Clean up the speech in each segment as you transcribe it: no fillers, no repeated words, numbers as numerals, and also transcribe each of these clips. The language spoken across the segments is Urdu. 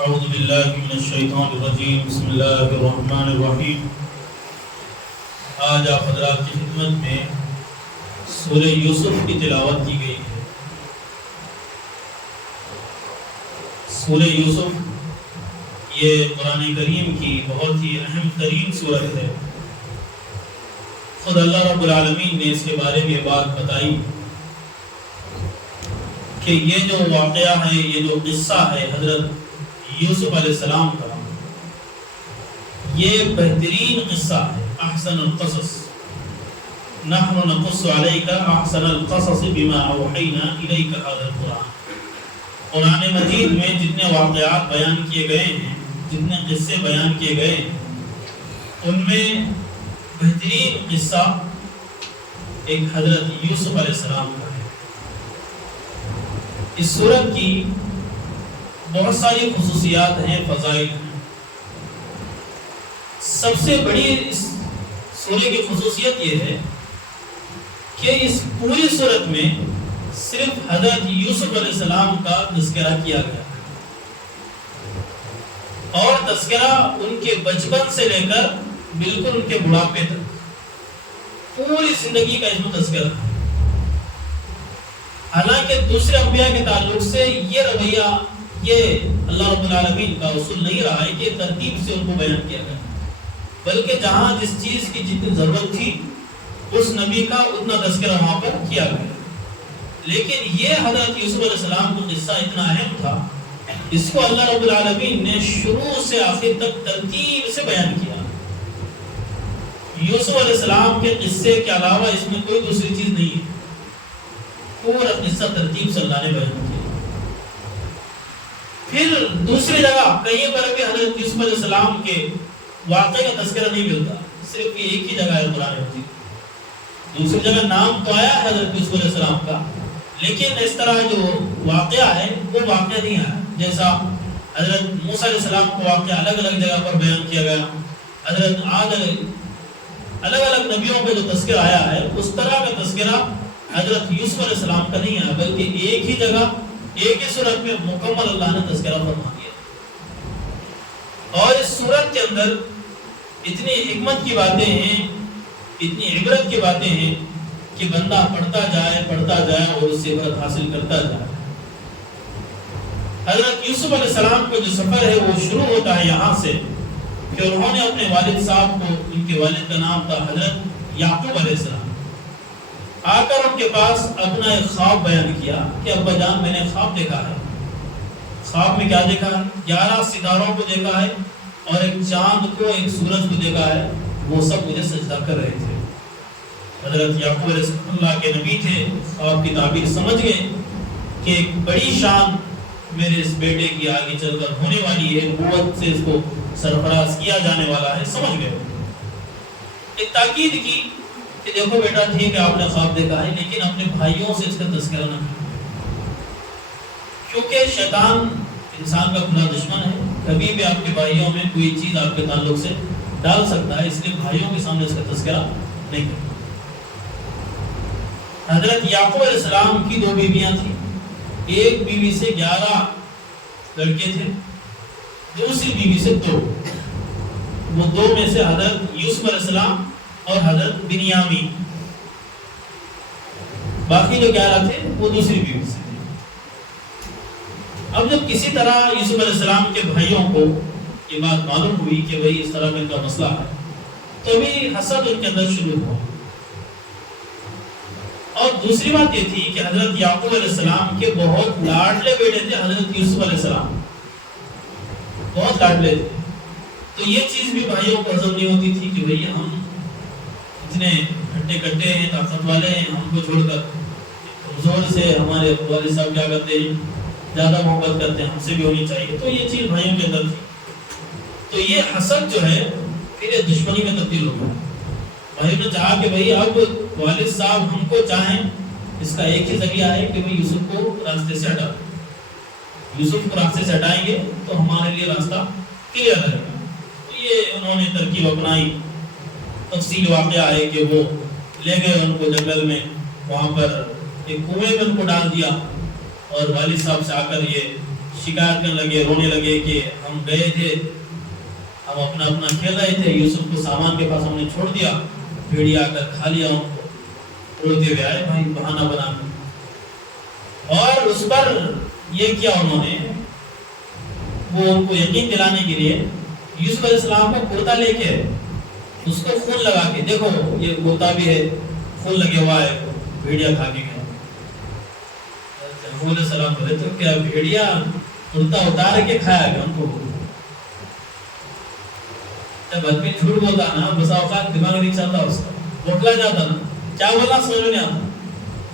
اعوذ باللہ من الشیطان الرجیم بسم اللہ الرحمن الرحیم۔ آج آپ حضرات کی خدمت میں سورہ یوسف کی تلاوت کی گئی ہے۔ سورہ یوسف یہ قرآن کریم کی بہت ہی اہم ترین سورت ہے۔ خود اللہ رب العالمین نے اس کے بارے میں یہ بات بتائی کہ یہ جو واقعہ ہے، یہ جو قصہ ہے حضرت یوسف علیہ السلام کا، یہ بہترین قصہ ہے۔ احسن القصص نحن نقص علیک احسن القصص بما اوحینا الیک هذا القرآن۔ قرآن مجید میں جتنے واقعات بیان کیے گئے ہیں، جتنے قصے بیان کیے گئے ہیں، ان میں بہترین قصہ ایک حضرت یوسف علیہ السلام کا ہے۔ اس سورت کی بہت ساری خصوصیات ہیں، فضائل ہیں۔ سب سے بڑی اس سورہ کی خصوصیت یہ ہے کہ اس پوری سورت میں صرف حضرت یوسف علیہ السلام کا تذکرہ کیا گیا، اور تذکرہ ان کے بچپن سے لے کر بالکل ان کے بڑھاپے تک، پوری زندگی کا اس میں تذکرہ ہے۔ حالانکہ دوسرے انبیاء کے تعلق سے یہ رویہ، یہ اللہ رب العالمین کا اصول نہیں رہا ہے کہ ترتیب سے ان کو بیان کیا گیا، بلکہ جہاں جس چیز کی جتنی ضرورت تھی اس نبی کا اتنا تذکرہ وہاں پر کیا گیا۔ لیکن یہ حضرت یوسف علیہ السلام کا قصہ اتنا اہم تھا، اس کو اللہ رب العالمین نے شروع سے آخر تک ترتیب سے بیان کیا۔ یوسف علیہ السلام کے قصے کے علاوہ اس میں کوئی دوسری چیز نہیں ہے، پورا قصہ ترتیب سے اللہ نے بیان کیا۔ پھر دوسری جگہ کہیں پر بھی حضرت یوسف علیہ السلام کے واقعے کا تذکرہ نہیں ملتا، صرف یہ ایک ہی جگہ ہے قرآن مجید۔ دوسری جگہ نام تو آیا حضرت یوسف علیہ السلام کا، لیکن اس طرح جو واقعہ ہے وہ واقعہ نہیں آیا۔ جیسا حضرت موسیٰ علیہ السلام کو واقعہ الگ الگ جگہ پر بیان کیا گیا، حضرت عاد الگ الگ نبیوں پہ جو تذکرہ آیا ہے، اس طرح کا تذکرہ حضرت یوسف علیہ السلام کا نہیں آیا، بلکہ ایک ہی جگہ ایک ہی صورت میں مکمل اللہ نے تذکرہ فرما دیا۔ اور اس صورت کے اندر اتنی حکمت کی باتیں ہیں، اتنی عبرت کی باتیں ہیں کہ بندہ پڑھتا جائے اور اس سے عبرت حاصل کرتا جائے۔ حضرت یوسف علیہ السلام کو جو سفر ہے وہ شروع ہوتا ہے یہاں سے کہ انہوں نے اپنے والد صاحب کو، ان کے والد کا نام تھا حضرت یعقوب علیہ السلام، آ کر ان کے پاس اپنا ایک خواب بیان کیا کہ ابا جان میں نے خواب دیکھا ہے۔ خواب میں کیا دیکھا ہے؟ 11 ستاروں کو دیکھا ہے اور ایک چاند کو، ایک سورج کو دیکھا ہے، وہ سب مجھے سجدہ کر رہے تھے۔ حضرت یعقوب علیہ اللہ کے نبی تھے، خواب کی تعبیر سمجھ گئے کہ ایک بڑی شان میرے اس بیٹے کی آگے چل کر ہونے والی ہے، قوت سے اس کو سرفراز کیا جانے والا ہے، سمجھ گئے۔ ایک تاکید کی کہ دیکھو بیٹا ٹھیک ہے آپ نے خواب دیکھا ہے، لیکن اپنے بھائیوں سے اس کا تذکرہ نہ کرو، کیونکہ شیطان انسان کا کھلا دشمن ہے، کبھی بھی آپ کے بھائیوں میں کوئی چیز آپ کے تعلق سے ڈال سکتا ہے، اس لیے بھائیوں کے سامنے اس کا تذکرہ نہیں کرو۔ حضرت یعقوب علیہ السلام کی 2 بیویاں تھیں، ایک بیوی سے 11 لڑکے تھے، دوسری بیوی سے 2، وہ 2 میں سے حضرت یوسف علیہ السلام اور حضرت بنیامین، باقی جو 11 تھے وہ دوسری بیوی سے تھے۔ اب جب کسی طرح یوسف علیہ السلام کے بھائیوں کو یہ بات معلوم ہوئی کہ بھئی اس طرح میں ان کا مسئلہ ہے، تو بھی حسد ان کے اندر شروع ہوا۔ اور دوسری بات یہ تھی کہ حضرت یعقوب علیہ السلام کے بہت لاڈلے بیٹے تھے حضرت یوسف علیہ السلام، بہت لاڈلے تھے، تو یہ چیز بھی بھائیوں کو ہضم نہیں ہوتی تھی کہ بھئی ہم اتنے ہٹے کٹے ہیں، طاقت والے ہیں، ہم کو چھوڑ کر کمزور سے ہمارے والد صاحب کیا کرتے ہیں، زیادہ محبت کرتے ہیں، ہم سے بھی ہونی چاہیے، تو یہ چیز بھائیوں کے اندر تھی۔ تو یہ حسد جو ہے پھر یہ دشمنی میں تبدیل ہو گیا۔ بھائیوں نے چاہا کہ بھئی اب والد صاحب ہم کو چاہیں، اس کا ایک ہی ذریعہ ہے کہ بھئی یوسف کو راستے سے ہٹا، یوسف کو راستے سے ہٹائیں گے تو ہمارے لیے راستہ کلیئر رہے گا۔ تو یہ انہوں نے ترکیب اپنائی۔ تفصیل واقعہ ہے کہ وہ لے گئے ان کو جنگل میں، وہاں پر ایک کنویں میں ان کو ڈال دیا، اور والد صاحب سے آ کر یہ شکایت کرنے لگے، رونے لگے کہ ہم گئے تھے، ہم اپنا اپنا کھیل رہے تھے، یوسف کو سامان کے پاس ہم نے چھوڑ دیا، بھیڑیا آ کر کھا لیا ان کو، روتے ہوئے آئے بھائی بہانہ بنا کر۔ اور اس پر یہ کیا انہوں نے، وہ ان کو یقین دلانے کے لیے یوسف علیہ السلام کو کرتا لے کے اس کو خون لگا کے، دیکھو یہ کرتا بھی ہے، خون لگے ہوا ہے، بھیڑیا کھا کے گئے۔ علیہ السلام بولے تو کیا بھیڑیا کرتا اتار کے کھایا گیا ان کو؟ جب آدمی جھوٹ بولتا نا، بس اوقات دماغ نہیں چلتا اس کا، بوٹلا جاتا نا، کیا بولنا سمجھ نہیں آتا،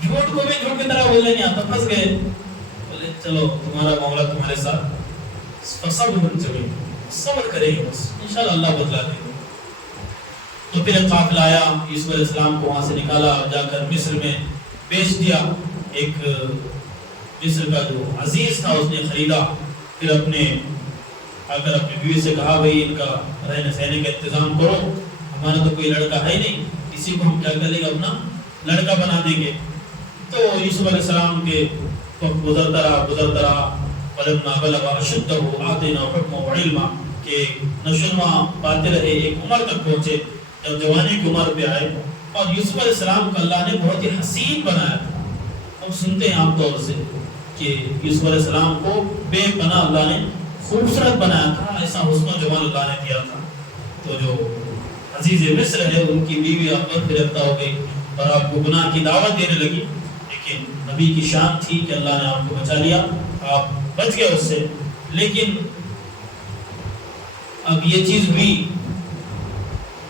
جھوٹ کو بھی جھوٹ کی طرح بولنے نہیں آتا، پھنس گئے۔ بولے چلو تمہارا معاملہ تمہارے ساتھ، صبر کریں گے، بس انشاءاللہ اللہ بدلا دے گا۔ تو پھر ایک قافلہ آیا، یوسف علیہ السلام کو وہاں سے نکالا، جا کر مصر میں بیچ دیا۔ ایک مصر کا جو عزیز تھا اس نے خریدا، پھر آ کر اپنی بیوی سے کہا بھائی ان کا رہنے سہنے کا انتظام کرو، ہمارا تو کوئی لڑکا ہے نہیں، اسی کو ہم کیا کریں گے اپنا لڑکا بنا دیں گے۔ تو یوسف علیہ السلام کے وقت گزرتا رہا، فلما بلغ اشدہ آتیناہ حکما وعلما، کہ نشوونما پاتے رہے، ایک عمر تک پہنچے، جب جوانی کی عمر پہ آئے، اور یوسف علیہ السلام کو اللہ نے بہت ہی حسین بنایا تھا۔ ہم سنتے ہیں عام طور سے کہ یوسف علیہ السلام کو بے پناہ اللہ نے خوبصورت بنایا تھا، ایسا حسن و جمال اللہ نے دیا تھا۔ تو جو عزیز مصر ہے ان کی بیوی آپ پر گرفتار ہو گئی اور آپ کو گناہ کی دعوت دینے لگی، لیکن نبی کی شان تھی کہ اللہ نے آپ کو بچا لیا، آپ بچ گئے اس سے۔ لیکن اب یہ چیز ہوئی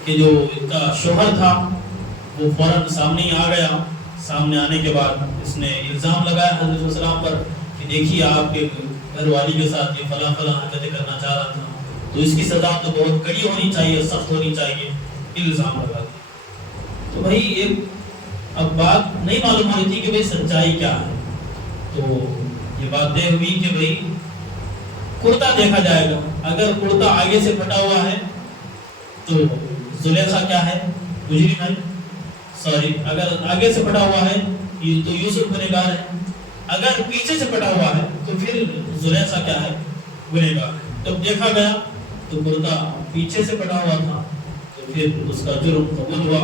کہ جو ان کا شوہر تھا وہ فوراً سامنے ہی آ گیا۔ سامنے آنے کے بعد اس نے الزام لگایا حضرت السلام پر کہ دیکھیے آپ کے گھر والی کے ساتھ یہ فلاں فلاں حرکتیں کرنا چاہ رہا تھا، تو اس کی سزا تو بہت کڑی ہونی چاہیے، سخت ہونی چاہیے، الزام لگا دیا۔ تو بھائی ایک اب بات نہیں معلوم ہو رہی تھی کہ بھائی سچائی کیا ہے، تو یہ بات طے ہوئی کہ بھائی کرتا دیکھا جائے گا، اگر کرتا آگے سے پھٹا ہوا ہے تو زلیخا کیا ہے، مجرم ہے، اگر آگے سے پھٹا ہوا ہے تو یوسف گنہگار ہے، اگر پیچھے سے پھٹا ہوا ہے تو پھر زلیخا کیا ہے، گنہگار ہے۔ جب دیکھا گیا تو کرتا پیچھے سے پھٹا ہوا تھا تو پھر اس کا جرم قبول ہوا۔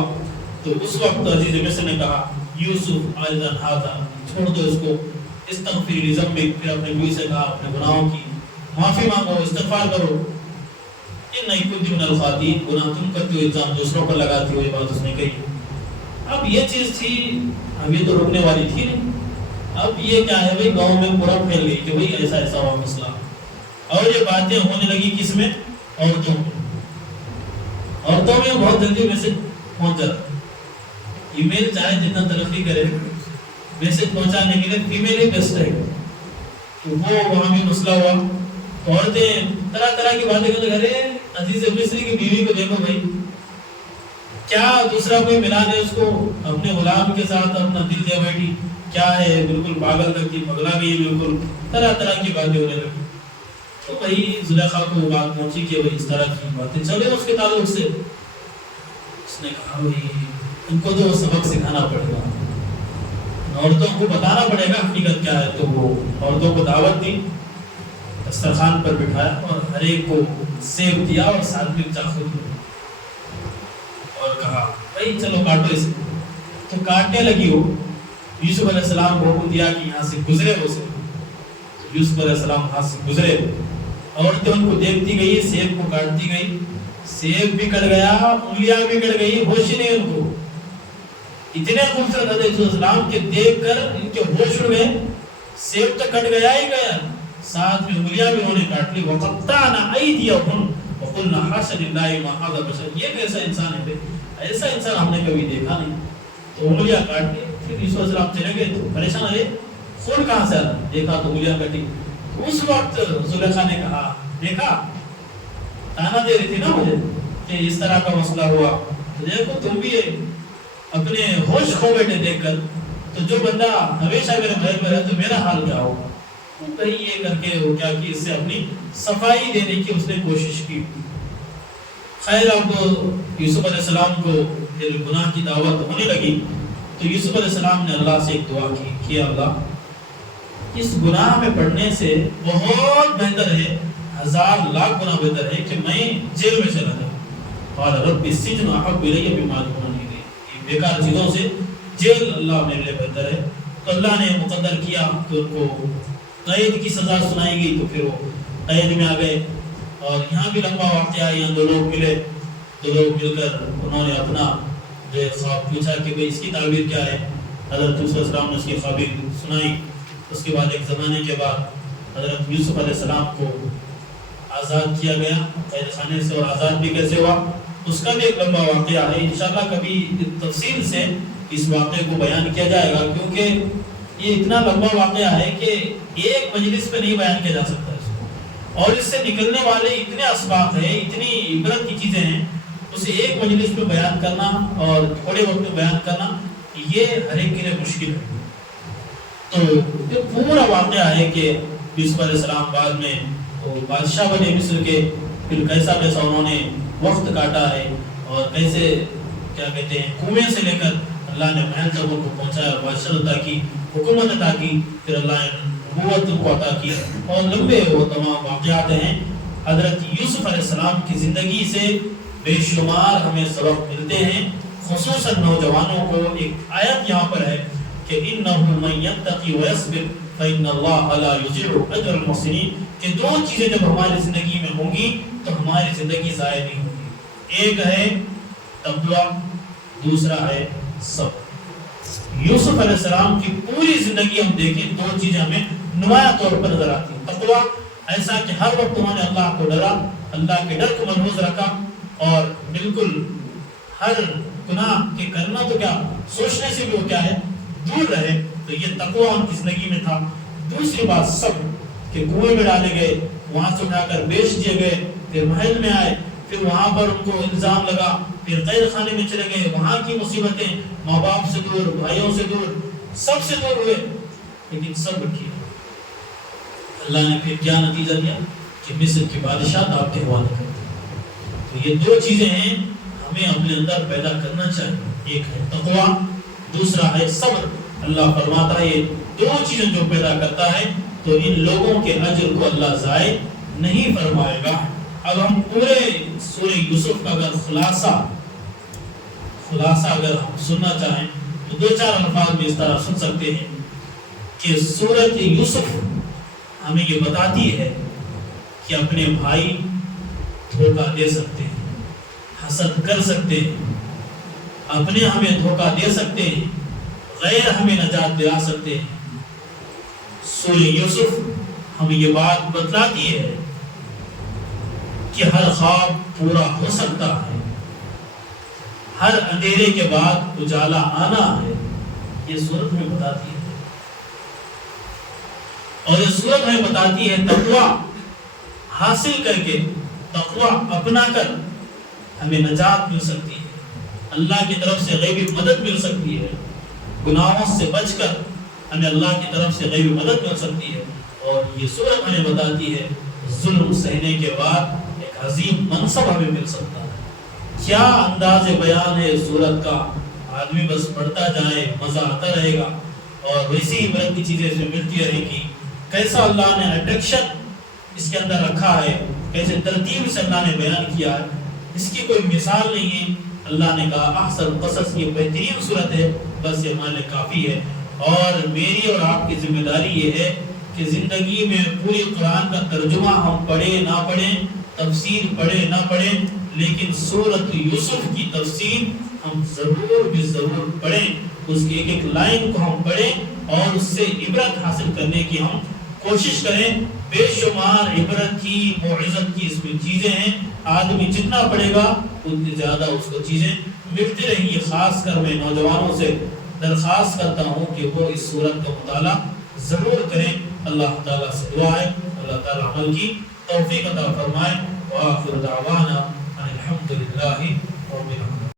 تو اس وقت عزیز مصر نے کہا یوسف آئذن ھذا، چھوڑ دو اس کو، استغفر لذنبک، پھر اپنے بیوی سے کہا اپنے گناہوں کی معافی مانگو، استغفار کرو، انک کنت من الخاطئین، گناہ تم کرتے ہو، الزام دوسروں پر لگاتے ہو، یہ بات اس نے کہی۔ اب یہ چیز تھی، اب یہ تو رکنے والی تھی نہیں، اب یہ کیا ہے بھائی گاؤں میں پورا پھیل گئی کہ بھائی ایسا ایسا ہوا مسئلہ، اور یہ باتیں ہونے لگی کس میں، عورتوں میں بہت جلدی میسج پہنچ جاتا۔ ای میل چاہے جتنا ترقی کرے، میسج پہنچانے کے لیے فیمیل ہی بیسٹ ہے، تو وہ وہاں بھی مسئلہ ہوا۔ عورتیں طرح طرح کی باتیں کرتے، ارے عزیز مصری کی بیوی کو دیکھو بھائی، کیا دوسرا کوئی ملا دے اس کو اپنے غلام کے ساتھ، اپنا دل دے بیٹھی، کیا ہے بالکل پاگل لگتی، پگلا گئی بالکل، طرح طرح کی باتیں ہونے لگی۔ تو بھائی زلیخا کو وہ بات پہنچی کہ بھائی اس طرح کی باتیں چلے اس کے تعلق سے۔ اس نے کہا بھائی ان کو تو سبق سکھانا پڑے گا، عورتوں کو بتانا پڑے گا حقیقت کیا ہے۔ تو وہ عورتوں کو دعوت دی، دسترخوان پر بٹھایا اور ہر ایک کو سیب دیا اور ساتھ میں چاقو دیا اور کہا بھائی چلو کاٹو اسے۔ تو کاٹنے لگی ہو، یوسف علیہ السلام کو حکم دیا کہ یہاں سے گزرے ہو سے۔ یوسف علیہ السلام ہاتھ سے گزرے، عورتیں ان کو دیکھتی گئی، سیب کو کاٹتی گئی، سیب بھی کٹ گیا، انگلیاں بھی کٹ گئی، ہوش ہی نہیں ان کو۔ اتنے خوبصورت حضرت علیہ السلام کے دیکھ کر ان کے ہوش اڑ گئے، سیب تو کٹ گیا ہی گیا، ساتھ میں انگلیاں بھی انہوں نے کاٹ لی۔ وَقَطَّعْنَا أَيْدِيَهُنَّ وَقُلْنَا حَاشَ لِلَّهِ مَا هَٰذَا بَشَرٌ، یہ کیسا انسان ہے، ایسا انسان ہم نے کبھی دیکھا نہیں۔ تو انگلیاں کاٹ لی، پھر یوسف علیہ السلام چلے گئے تو پریشان ہوئے، خون کہاں سے آ رہا، دیکھا تو انگلیاں کٹی۔ اس وقت زلیخا نے کہا، دیکھا تانا دے رہی تھی نا مجھے کہ اس طرح کا مسئلہ ہوا، تو دیکھو تم بھی اپنے ہوش کھو بیٹھے دیکھ کر، تو جو بندہ ہمیشہ میرے گھر میں رہے تو میرا حال کیا ہوگا۔ تو یہ کر کے وہ کیا کہ اس سے اپنی صفائی دینے کی اس نے کوشش کی۔ خیر اب یوسف علیہ السلام کو پھر گناہ کی دعوت ہونے لگی، تو یوسف علیہ السلام نے اللہ سے ایک دعا کی کہ اللہ اس گناہ میں پڑنے سے بہت بہتر ہے، 1000 لاکھ گنا بہتر ہے کہ میں جیل میں چلا جاؤں۔ قال رب السجن احب الی مما یدعوننی الیہ، یہ بیکار چیزوں سے جیل اللہ میرے لیے بہتر ہے۔ تو اللہ نے مقدر کیا کہ ان کو قید کی سزا سنائی گئی، تو پھر وہ قید میں آ گئے۔ اور یہاں بھی لمبا واقعہ، یہاں 2 لوگ ملے، 2 لوگ مل کر انہوں نے اپنا جو خواب پوچھا کہ بھئی اس کی تعبیر کیا ہے۔ حضرت یوسف علیہ السلام نے اس کی تعبیر سنائی۔ اس کے بعد ایک زمانے کے بعد حضرت یوسف علیہ السلام کو آزاد کیا گیا قید خانے سے، اور آزاد بھی کیسے ہوا اس کا بھی ایک لمبا واقعہ ہے۔ انشاءاللہ کبھی تفصیل سے اس واقعے کو بیان کیا جائے گا، کیونکہ یہ اتنا لمبا واقعہ ہے کہ ایک مجلس پہ نہیں بیان کیا جا سکتا اس کو، اور اس سے نکلنے والے اتنے اسباق ہیں، اتنی عبرت کی چیزیں ہیں، اسے ایک مجلس پہ بیان کرنا اور تھوڑے وقت میں بیان کرنا یہ ہر ایک کے لیے مشکل ہے۔ تو یہ پورا واقعہ ہے کہ یوسف علیہ السلام بعد میں وہ بادشاہ بنے مصر کے، پھر کیسا کیسا انہوں نے وقت کاٹا ہے، اور کیسے کیا کہتے ہیں کنویں سے لے کر اللہ نے محل تک ان کو پہنچایا، بادشاہ عطا کی، حکومت عطا کی، پھر اللہ نے نبوت کو عطا کی، اور لمبے وہ تمام واقعات ہیں۔ حضرت یوسف علیہ السلام کی زندگی سے بے شمار ہمیں سبق ملتے ہیں، خصوصاً نوجوانوں کو۔ ایک آیت یہاں پر ہے کہ إِنَّهُ مَن يَتَّقِ وَيَصْبِرْ فَإِنَّ اللَّهَ لَا يُضِيعُ أَجْرَ الْمُحْسِنِينَ، کہ 2 چیزیں جب ہماری زندگی میں ہوں گی تو ہماری زندگی ضائع نہیں ہوگی۔ ایک ہے تقویٰ، دوسرا ہے صبر۔ یوسف علیہ السلام کی پوری زندگی ہم دیکھیں 2 چیزیں ہمیں نمایاں طور پر نظر آتی ہیں۔ تقویٰ، ایسا کہ ہر وقت انہوں نے اللہ کو ڈرا، اللہ کے ڈر کو ملحوظ رکھا، اور بالکل ہر گناہ کے کرنا تو کیا سوچنے سے بھی وہ کیا ہے دور رہے، تو یہ تقویٰ ان کی زندگی میں تھا۔ دوسری بات صبر، کہ کنویں میں ڈالے گئے، وہاں سے اٹھا کر بیچ دیے گئے، پھر محل میں آئے، پھر وہاں پر ان کو الزام لگا، پھر قید خانے میں چلے گئے، وہاں کی مصیبتیں، ماں باپ سے دور، بھائیوں سے دور، سب سے دور ہوئے، لیکن صبر کیا۔ اللہ نے پھر کیا نتیجہ دیا کہ مصر کے بادشاہ آپ کے حوالے کر دیا۔ تو یہ 2 چیزیں ہیں ہمیں اپنے اندر پیدا کرنا چاہیے، ایک ہے تقویٰ، دوسرا ہے صبر۔ اللہ فرماتا ہے یہ 2 چیزیں جو پیدا کرتا ہے تو ان لوگوں کے اجر کو اللہ ضائع نہیں فرمائے گا۔ اب ہم پورے سورہ یوسف کا اگر خلاصہ اگر ہم سننا چاہیں تو 2-4 الفاظ میں اس طرح سن سکتے ہیں کہ سورۃ یوسف ہمیں یہ بتاتی ہے کہ اپنے بھائی دھوکہ دے سکتے ہیں، حسد کر سکتے ہیں، اپنے ہمیں دھوکہ دے سکتے ہیں، غیر ہمیں نجات دلا سکتے ہیں۔ سورہ یوسف ہمیں یہ بات بتلاتی ہے کہ ہر خواب پورا ہو سکتا ہے، ہر اندھیرے کے بعد اجالا آنا ہے، یہ سورت میں بتاتی ہے۔ اور یہ سورت ہمیں بتاتی ہے تقویٰ حاصل کر کے، تقویٰ اپنا کر ہمیں نجات مل سکتی ہے، اللہ کی طرف سے غیبی مدد مل سکتی ہے، گناہوں سے بچ کر ہمیں اللہ کی طرف سے غیبی مدد مل سکتی ہے۔ اور یہ سورت ہمیں بتاتی ہے ظلم سہنے کے بعد ایک عظیم منصب ہمیں مل سکتا ہے۔ کیا انداز بیان ہے سورت کا، آدمی بس پڑھتا جائے، مزہ آتا رہے گا، اور ویسی ہی عبرت کی چیزیں اس میں ملتی رہے گی۔ کیسا اللہ نے اٹیکشن اس کے اندر رکھا ہے، کیسے ترتیب سے اللہ نے بیان کیا ہے، اس کی کوئی مثال نہیں ہے۔ اللہ نے کہا احسن قصص، یہ بہترین صورت ہے، بس یہ ہمارے کافی ہے۔ اور میری اور آپ کی ذمہ داری یہ ہے کہ زندگی میں پوری قرآن کا ترجمہ ہم پڑھیں نہ پڑھیں، تفسیر پڑھیں نہ پڑھیں، لیکن سورۃ یوسف کی تفسیر ہم ضرور بھی ضرور پڑھیں، اس کی ایک ایک لائن کو ہم پڑھیں اور اس سے عبرت حاصل کرنے کی ہم کوشش کریں۔ بے شمار عبرت کی، موعظت کی اس میں چیزیں ہیں، آدمی جتنا پڑھے گا اتنی زیادہ اس کو چیزیں ملتی رہیں گی۔ خاص کر میں نوجوانوں سے درخواست کرتا ہوں کہ وہ اس سورت کا مطالعہ ضرور کریں۔ اللہ تعالیٰ سے دعا ہے اللہ تعالیٰ عمل کی توفیق عطا فرمائے۔ وآخر دعوانا ان الحمد للہ رب العالمین۔